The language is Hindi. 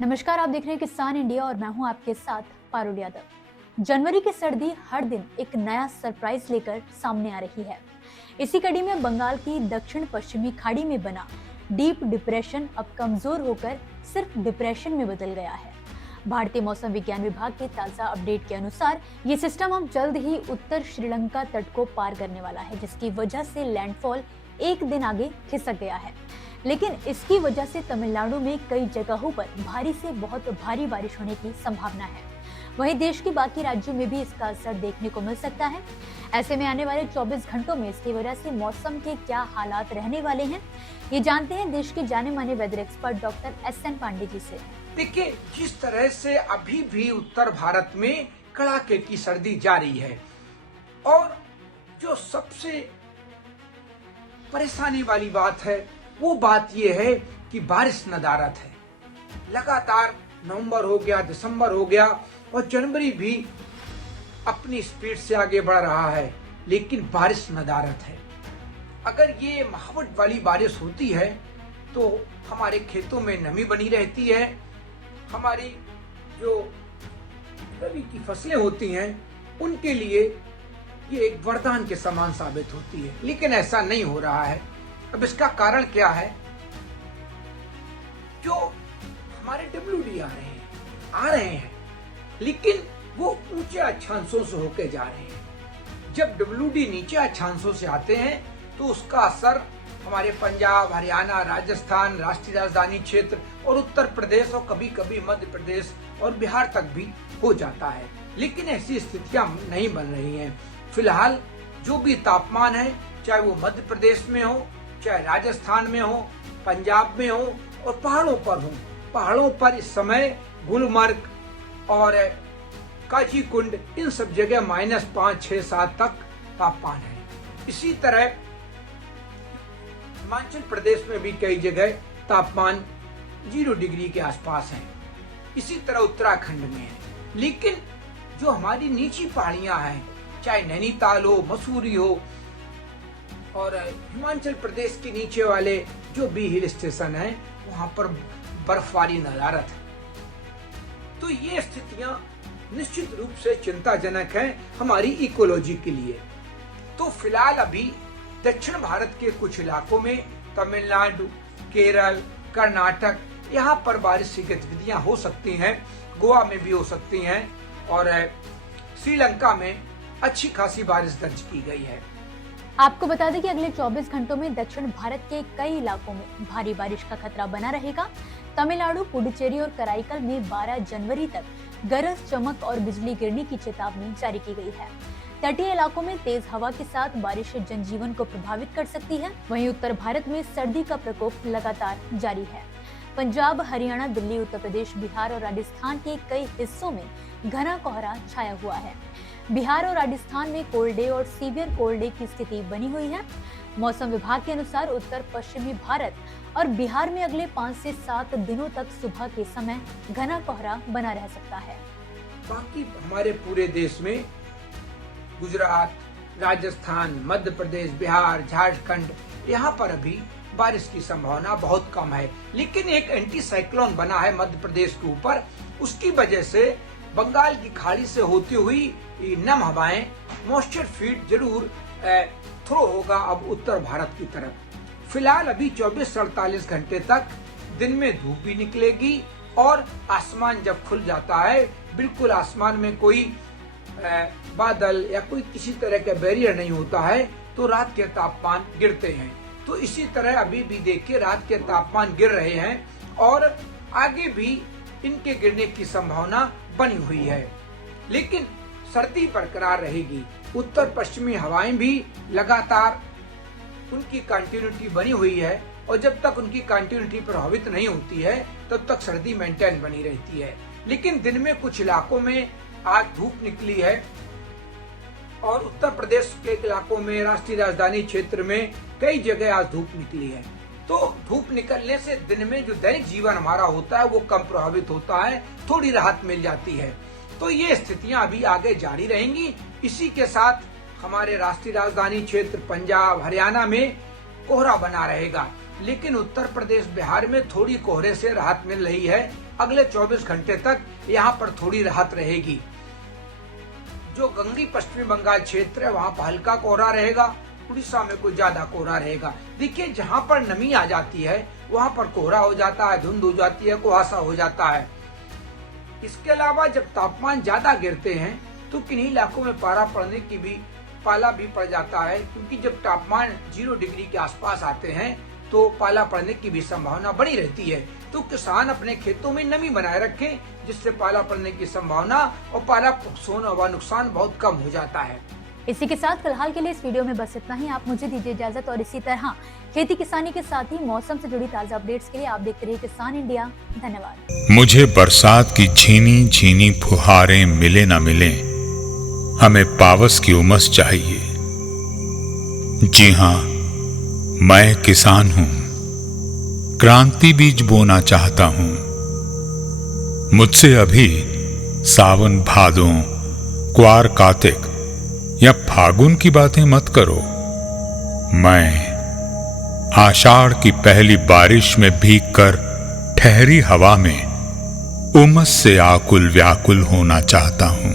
नमस्कार, आप देख रहे हैं किसान इंडिया और मैं हूं आपके साथ पारुल यादव। जनवरी की सर्दी हर दिन एक नया सरप्राइज लेकर सामने आ रही है। इसी कड़ी में बंगाल की दक्षिण पश्चिमी खाड़ी में बना डीप डिप्रेशन अब कमजोर होकर सिर्फ डिप्रेशन में बदल गया है। भारतीय मौसम विज्ञान विभाग के ताजा अपडेट के अनुसार ये सिस्टम अब जल्द ही उत्तर श्रीलंका तट को पार करने वाला है, जिसकी वजह से लैंडफॉल एक दिन आगे खिसक गया है। लेकिन इसकी वजह से तमिलनाडु में कई जगहों पर भारी से बहुत भारी बारिश होने की संभावना है। वहीं देश के बाकी राज्यों में भी इसका असर देखने को मिल सकता है। ऐसे में आने वाले 24 घंटों में इसकी वजह से मौसम के क्या हालात रहने वाले हैं, ये जानते हैं देश के जाने माने weather expert doctor S N. Pandey ji से। देखिए, जिस तरह से अभी भी उत्तर भारत में कड़ाके की सर्दी जारी है और जो सबसे परेशानी वाली बात है वो बात ये है कि बारिश नदारद है। लगातार नवंबर हो गया, दिसंबर हो गया और जनवरी भी अपनी स्पीड से आगे बढ़ रहा है, लेकिन बारिश नदारद है। अगर ये महावट वाली बारिश होती है तो हमारे खेतों में नमी बनी रहती है, हमारी जो रबी की फसलें होती हैं उनके लिए ये एक वरदान के समान साबित होती है। लेकिन ऐसा नहीं हो रहा है। अब इसका कारण क्या है? जो हमारे WD आ रहे हैं लेकिन वो ऊंचे अक्षांशों से होकर जा रहे हैं। जब WD नीचे अक्षांशों से आते हैं तो उसका असर हमारे पंजाब, हरियाणा, राजस्थान, राष्ट्रीय राजधानी क्षेत्र और उत्तर प्रदेश और कभी कभी मध्य प्रदेश और बिहार तक भी हो जाता है। लेकिन ऐसी स्थितियां नहीं बन रही हैं। फिलहाल जो भी तापमान है, चाहे वो मध्य प्रदेश में हो, चाहे राजस्थान में हो, पंजाब में हो और पहाड़ों पर हो, पहाड़ों पर इस समय गुलमर्ग और काजीकुंड इन सब जगह -5, 6, 7 तक तापमान है। इसी तरह हिमाचल प्रदेश में भी कई जगह तापमान 0 डिग्री के आसपास है। इसी तरह उत्तराखंड में है। लेकिन जो हमारी निचली पहाड़ियां हैं, चाहे नैनीताल हो, मसूरी हो और हिमाचल प्रदेश के नीचे वाले जो भी हिल स्टेशन हैं, वहां पर बर्फबारी नदारद है। तो ये स्थितियां निश्चित रूप से चिंताजनक हैं हमारी इकोलॉजी के लिए। तो फिलहाल अभी दक्षिण भारत के कुछ इलाकों में, तमिलनाडु, केरल, कर्नाटक, यहाँ पर बारिश की गतिविधियां हो सकती हैं। गोवा में भी हो सकती हैं और श्रीलंका में अच्छी खासी बारिश दर्ज की गई है। आपको बता दें कि अगले 24 घंटों में दक्षिण भारत के कई इलाकों में भारी बारिश का खतरा बना रहेगा। तमिलनाडु, पुडुचेरी और कराईकल में 12 जनवरी तक गरज, चमक और बिजली गिरने की चेतावनी जारी की गई है। तटीय इलाकों में तेज हवा के साथ बारिश जनजीवन को प्रभावित कर सकती है। वहीं उत्तर भारत में सर्दी का प्रकोप लगातार जारी है। पंजाब, हरियाणा, दिल्ली, उत्तर प्रदेश, बिहार और राजस्थान के कई हिस्सों में घना कोहरा छाया हुआ है। बिहार और राजस्थान में कोल्ड डे और सीवियर कोल्ड डे की स्थिति बनी हुई है। मौसम विभाग के अनुसार उत्तर पश्चिमी भारत और बिहार में अगले 5 से 7 दिनों तक सुबह के समय घना कोहरा बना रह सकता है। बाकी हमारे पूरे देश में गुजरात, राजस्थान, मध्य प्रदेश, बिहार, झारखंड, यहाँ पर अभी बारिश की संभावना बहुत कम है। लेकिन एक एंटी साइक्लोन बना है मध्य प्रदेश के ऊपर, उसकी वजह से बंगाल की खाड़ी से होती हुई नम हवाएं, मॉइस्चर फीड जरूर थ्रो होगा अब उत्तर भारत की तरफ। फिलहाल अभी 24 से 48 घंटे तक दिन में धूप भी निकलेगी और आसमान जब खुल जाता है, बिल्कुल आसमान में कोई बादल या कोई किसी तरह का बैरियर नहीं होता है, तो रात के तापमान गिरते हैं। तो इसी तरह अभी भी देखिए रात के तापमान गिर रहे हैं और आगे भी इनके गिरने की संभावना बनी हुई है। लेकिन सर्दी बरकरार रहेगी। उत्तर पश्चिमी हवाएं भी लगातार उनकी कंटिन्यूटी बनी हुई है और जब तक उनकी कंटिन्यूटी प्रभावित नहीं होती है तब तक सर्दी मेंटेन बनी रहती है। लेकिन दिन में कुछ इलाकों में आज धूप निकली है और उत्तर प्रदेश के इलाकों में, राष्ट्रीय राजधानी क्षेत्र में कई जगह आज धूप निकली है। तो धूप निकलने से दिन में जो दैनिक जीवन हमारा होता है वो कम प्रभावित होता है, थोड़ी राहत मिल जाती है। तो ये स्थितियां अभी आगे जारी रहेंगी। इसी के साथ हमारे राष्ट्रीय राजधानी क्षेत्र पंजाब, हरियाणा में कोहरा बना रहेगा। लेकिन उत्तर प्रदेश, बिहार में थोड़ी कोहरे से राहत मिल रही है। अगले 24 घंटे तक यहाँ पर थोड़ी राहत रहेगी। जो गंगी पश्चिमी बंगाल क्षेत्र है वहाँ पर हल्का कोहरा रहेगा, उड़ीसा में कुछ ज्यादा कोहरा रहेगा। देखिए जहाँ पर नमी आ जाती है वहाँ पर कोहरा हो जाता है, धुंध हो जाती है, कुहासा हो जाता है। इसके अलावा जब तापमान ज्यादा गिरते हैं तो किन्हीं इलाकों में पाला भी पड़ जाता है, क्योंकि जब तापमान 0 डिग्री के आसपास आते हैं तो पाला पड़ने की भी संभावना बनी रहती है। तो किसान अपने खेतों में नमी बनाए रखें, जिससे पाला पड़ने की संभावना और पाला होने व नुकसान बहुत कम हो जाता है। इसी के साथ फिलहाल के लिए इस वीडियो में बस इतना ही। आप मुझे दीजिए इजाजत और इसी तरह खेती किसानी के साथ ही मौसम से जुड़ी ताजा अपडेट्स के लिए आप देखते रहिए किसान इंडिया। धन्यवाद। मुझे बरसात की झीनी झीनी फुहारें मिले ना मिले, हमें पावस की उमस चाहिए। जी हां, मैं किसान हूं, क्रांति बीज बोना चाहता हूं। मुझसे अभी सावन भादों, क्वार कार्तिक या फागुन की बातें मत करो। मैं आषाढ़ की पहली बारिश में भीगकर ठहरी हवा में उमस से आकुल व्याकुल होना चाहता हूं।